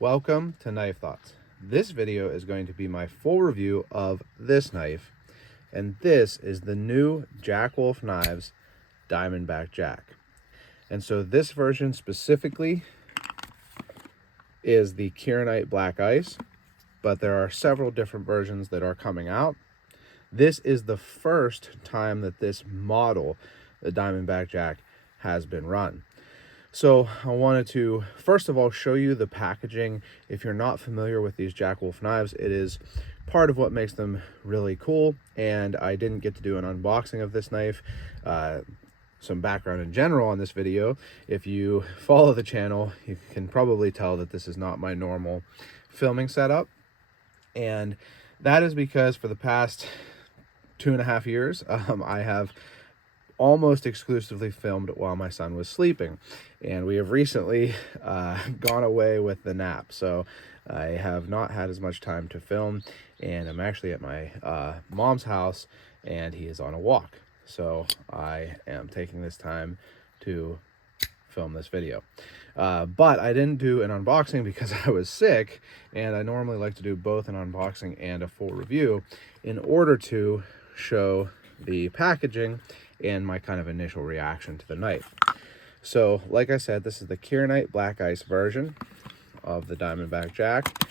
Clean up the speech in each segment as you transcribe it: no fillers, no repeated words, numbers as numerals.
Welcome to Knife Thoughts. This video is going to be my full review of this knife, and this is the new Jack Wolf Knives Diamondback Jack. And so this version specifically is the Kieranite Black Ice, but there are several different versions that are coming out. This is the first time that this model, the Diamondback Jack, has been run. So I wanted to first of all show you the packaging. If you're not familiar with these Jack Wolf knives, it is part of what makes them really cool, and I didn't get to do an unboxing of this knife. Some background in general on this video: if you follow the channel, you can probably tell that this is not my normal filming setup, and that is because for the past 2.5 years I have almost exclusively filmed while my son was sleeping, and we have recently gone away with the nap, so I have not had as much time to film, and I'm actually at my mom's house and he is on a walk, so I am taking this time to film this video. But I didn't do an unboxing because I was sick, and I normally like to do both an unboxing and a full review in order to show the packaging and my kind of initial reaction to the knife. So like I said, this is the Kieranite Black Ice version of the Diamondback Jack.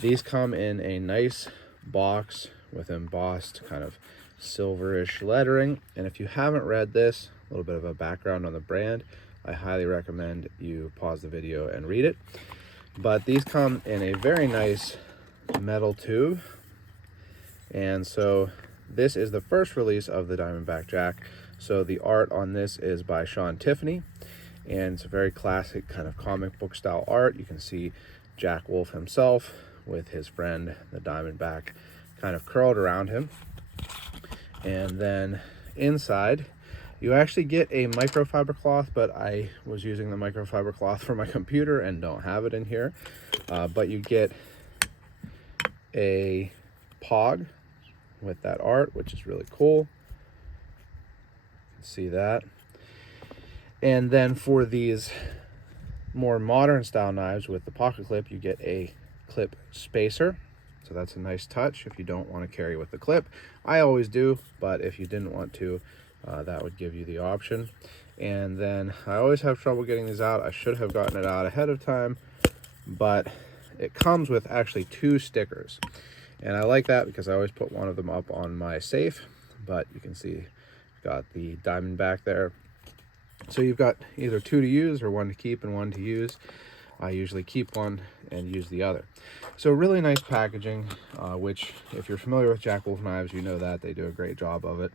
These come in a nice box with embossed kind of silverish lettering, and if you haven't read this, a little bit of a background on the brand, I highly recommend you pause the video and read it. But these come in a very nice metal tube, and so this is the first release of the Diamondback Jack. So the art on this is by Sean Tiffany, and it's a very classic kind of comic book style art. You can see Jack Wolf himself with his friend, the Diamondback, kind of curled around him. And then inside, you actually get a microfiber cloth, but I was using the microfiber cloth for my computer and don't have it in here. But you get a pog with that art, which is really cool. See that. And then for these more modern style knives with the pocket clip, you get a clip spacer, so that's a nice touch if you don't want to carry with the clip. I always do, but if you didn't want to, that would give you the option. And then I always have trouble getting these out. I should have gotten it out ahead of time, but it comes with actually 2 stickers, and I like that because I always put one of them up on my safe. But you can see got the Diamondback there, so you've got either 2 to use or 1 to keep and 1 to use. I usually keep one and use the other. So really nice packaging, which if you're familiar with Jack Wolf knives, you know that they do a great job of it.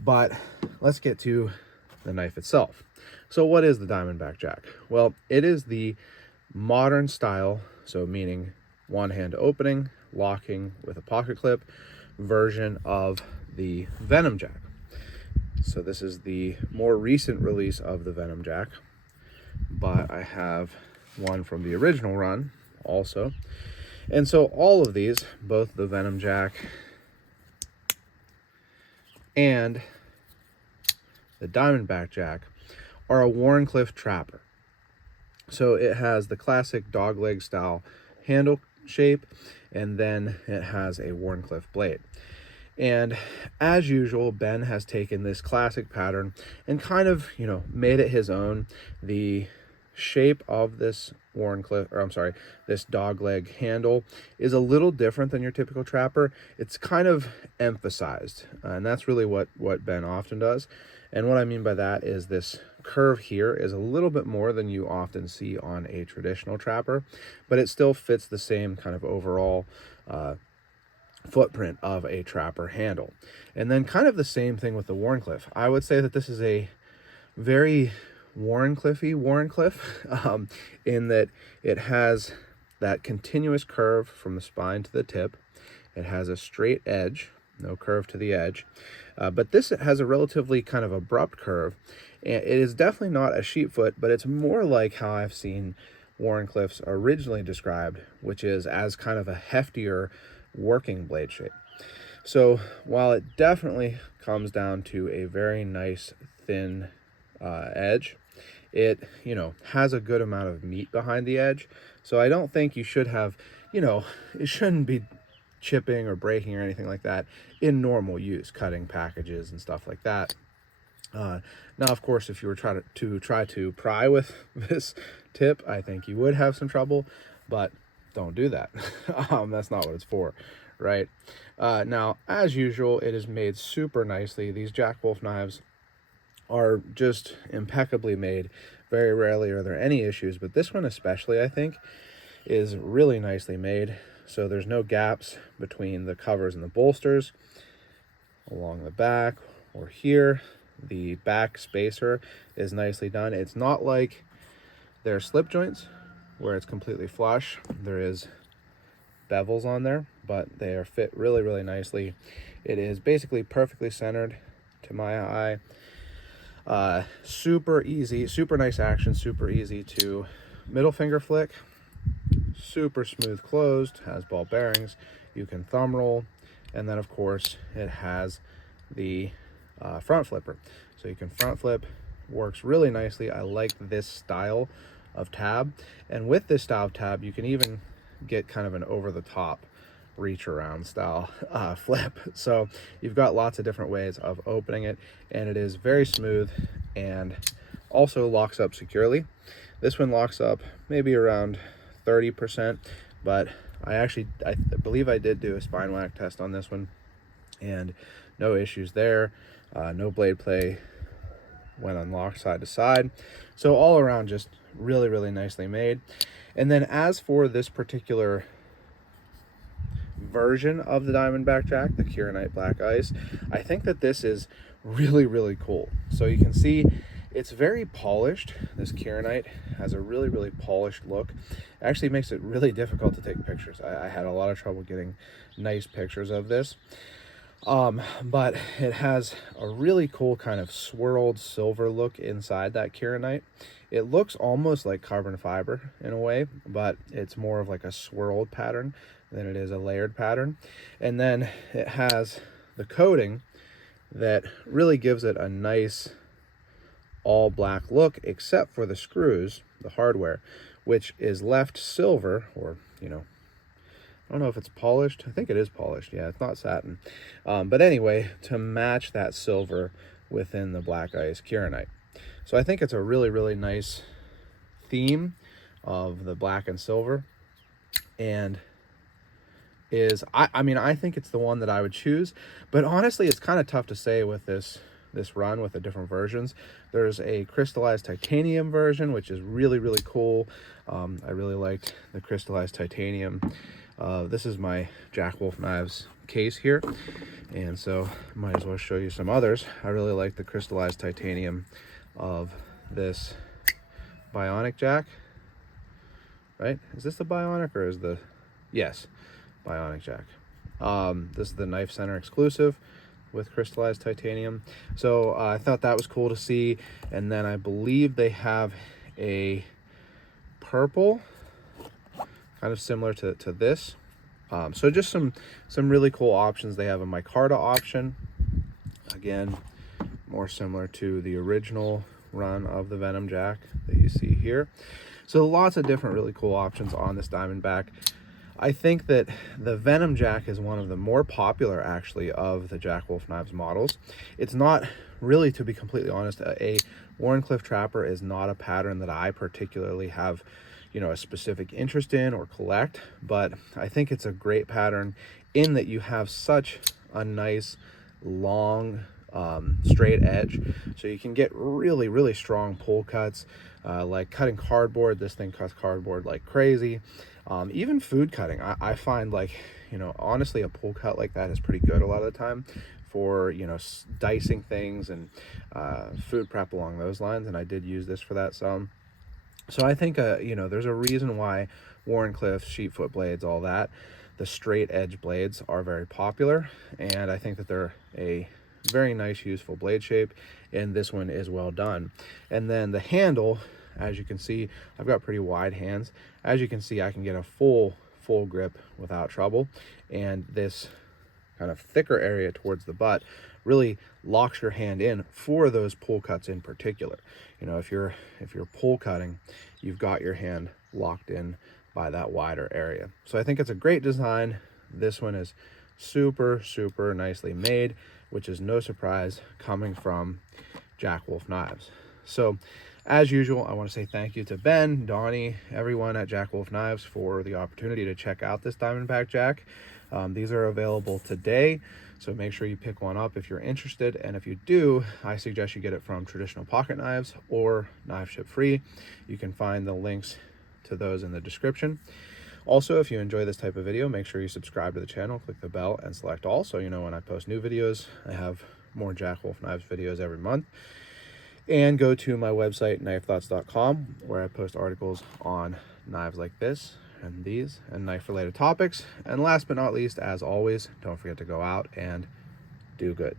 But let's get to the knife itself. So what is the Diamondback Jack? Well, it is the modern style, so meaning one hand opening, locking with a pocket clip version of the Venom Jack. So this is the more recent release of the Venom Jack, but I have one from the original run also. And so all of these, both the Venom Jack and the Diamondback Jack, are a Wharncliffe trapper. So it has the classic dogleg style handle shape, and then it has a Wharncliffe blade. And as usual, Ben has taken this classic pattern and kind of, made it his own. The shape of this this dogleg handle is a little different than your typical trapper. It's kind of emphasized, and that's really what Ben often does. And what I mean by that is this curve here is a little bit more than you often see on a traditional trapper, but it still fits the same kind of overall footprint of a trapper handle. And then kind of the same thing with the Wharncliffe. I would say that this is a very Wharncliffe-y Wharncliffe, in that it has that continuous curve from the spine to the tip. It has a straight edge, no curve to the edge, but this has a relatively kind of abrupt curve. And it is definitely not a sheepfoot, but it's more like how I've seen Wharncliffes originally described, which is as kind of a heftier working blade shape. So while it definitely comes down to a very nice thin edge, it, you know, has a good amount of meat behind the edge. So I don't think you should have, you know, it shouldn't be chipping or breaking or anything like that in normal use, cutting packages and stuff like that. Now, of course, if you were try to pry with this tip, I think you would have some trouble, but don't do that. That's not what it's for, right? Now, as usual, it is made super nicely. These Jack Wolf knives are just impeccably made. Very rarely are there any issues, but this one especially, I think, is really nicely made. So there's no gaps between the covers and the bolsters along the back or here. The back spacer is nicely done. It's not like their slip joints where it's completely flush. There is bevels on there, but they are fit really, really nicely. It is basically perfectly centered to my eye. Super easy, super nice action, super easy to middle finger flick. Super smooth closed, has ball bearings. You can thumb roll, and then of course it has the front flipper, so you can front flip. Works really nicely. I like this style of tab, and with this style of tab you can even get kind of an over-the-top reach around style flip. So you've got lots of different ways of opening it, and it is very smooth and also locks up securely. This one locks up maybe around 30%, but I believe I did do a spine whack test on this one, and no issues there. No blade play when unlocked side to side. So all around, just really, really nicely made. And then as for this particular version of the Diamondback Jack, the Kieranite Black Ice, I think that this is really, really cool. So you can see it's very polished. This Kieranite has a really, really polished look. It actually makes it really difficult to take pictures. I had a lot of trouble getting nice pictures of this. But it has a really cool kind of swirled silver look inside that Kieranite. It looks almost like carbon fiber in a way, but it's more of like a swirled pattern than it is a layered pattern. And then it has the coating that really gives it a nice all black look, except for the screws, the hardware, which is left silver, or, you know, I don't know if it's polished. I think it is polished. Yeah, it's not satin. But anyway, to match that silver within the Black Ice Kieranite. So I think it's a really, really nice theme of the black and silver. And I mean, I think it's the one that I would choose. But honestly, it's kind of tough to say with this run with the different versions. There's a crystallized titanium version, which is really, really cool. I really liked the crystallized titanium. This is my Jack Wolf Knives case here, and so might as well show you some others. I really like the crystallized titanium of this Bionic Jack. Right? Is this the Bionic or is the... Yes, Bionic Jack. This is the Knife Center exclusive with crystallized titanium. So I thought that was cool to see. And then I believe they have a purple, kind of similar to this. So just some really cool options. They have a micarta option, again more similar to the original run of the Venom Jack that you see here. So lots of different really cool options on this Diamondback. I think that the Venom Jack is one of the more popular, actually, of the Jack Wolf Knives models. It's not really, to be completely honest, a Wharncliffe Trapper is not a pattern that I particularly have, you know, a specific interest in or collect, but I think it's a great pattern in that you have such a nice long straight edge, so you can get really, really strong pull cuts, like cutting cardboard. This thing cuts cardboard like crazy. Even food cutting, I find, like, you know, honestly, a pull cut like that is pretty good a lot of the time for, you know, dicing things and food prep along those lines, and I did use this for that some. So I think, you know, there's a reason why Wharncliffe, sheepfoot blades, all that, the straight edge blades are very popular, and I think that they're a very nice, useful blade shape, and this one is well done. And then the handle, as you can see, I've got pretty wide hands. As you can see, I can get a full grip without trouble, and this kind of thicker area towards the butt really locks your hand in for those pull cuts in particular. You know, if you're pull cutting, you've got your hand locked in by that wider area. So I think it's a great design. This one is super nicely made, which is no surprise coming from Jack Wolf Knives. So as usual, I want to say thank you to Ben, Donnie, everyone at Jack Wolf Knives for the opportunity to check out this Diamondback Jack. These are available today, so make sure you pick one up if you're interested. And if you do, I suggest you get it from Traditional Pocket Knives or Knife Ship Free. You can find the links to those in the description. Also, if you enjoy this type of video, make sure you subscribe to the channel, click the bell, and select all so you know when I post new videos. I have more Jack Wolf Knives videos every month. And go to my website, knifethoughts.com, where I post articles on knives like this and these and knife-related topics. And last but not least, as always, don't forget to go out and do good.